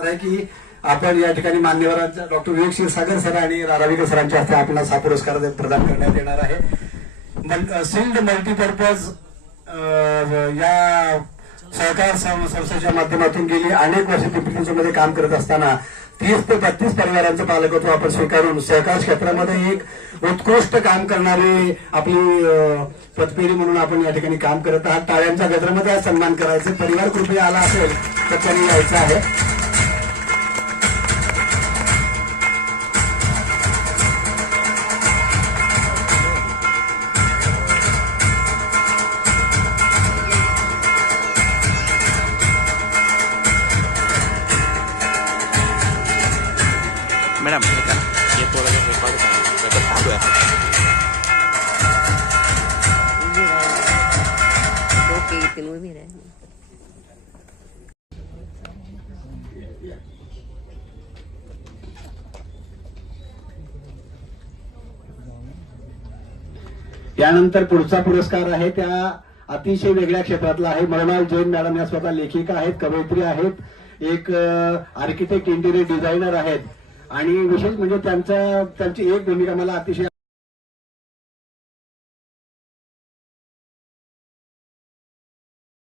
आहे की आपण या ठिकाणी मान्यवरांच्या डॉक्टर विवेक क्षीरसागर सर आणि राधाविकर सरांच्या हस्ते आपल्याला हा पुरस्कार प्रदान करण्यात येणार आहे। सिल्ड मल्टीपर्पज या सहकार संस्थेच्या माध्यमातून गेली अनेक वर्ष पिंपरी चिंचवडमध्ये काम करत असताना 30 ते 32 परिवारांचं पालकत्व आपण स्वीकारून सहकार क्षेत्रामध्ये एक उत्कृष्ट काम करणारी आपली पतपेढी म्हणून आपण या ठिकाणी काम करत आहात। टाळ्यांच्या गजरामध्ये आज सन्मान करायचे। परिवार कृपया आला असेल तर त्यांनी यायचं आहे। मैडम ये थोड़ा सा रिकॉर्ड पेपर चालू है। यानंतर पुढचा पुरस्कार आहे त्या अतिशय वेगळ्या क्षेत्रातला आहे। मृणाल जैन मॅडम या स्वतः लेखिका आहेत, कवयित्री आहेत, एक आर्किटेक्ट इंटिरियर डिझायनर आहेत आणि विशेष म्हणजे त्यांची एक भूमिका मला अतिशय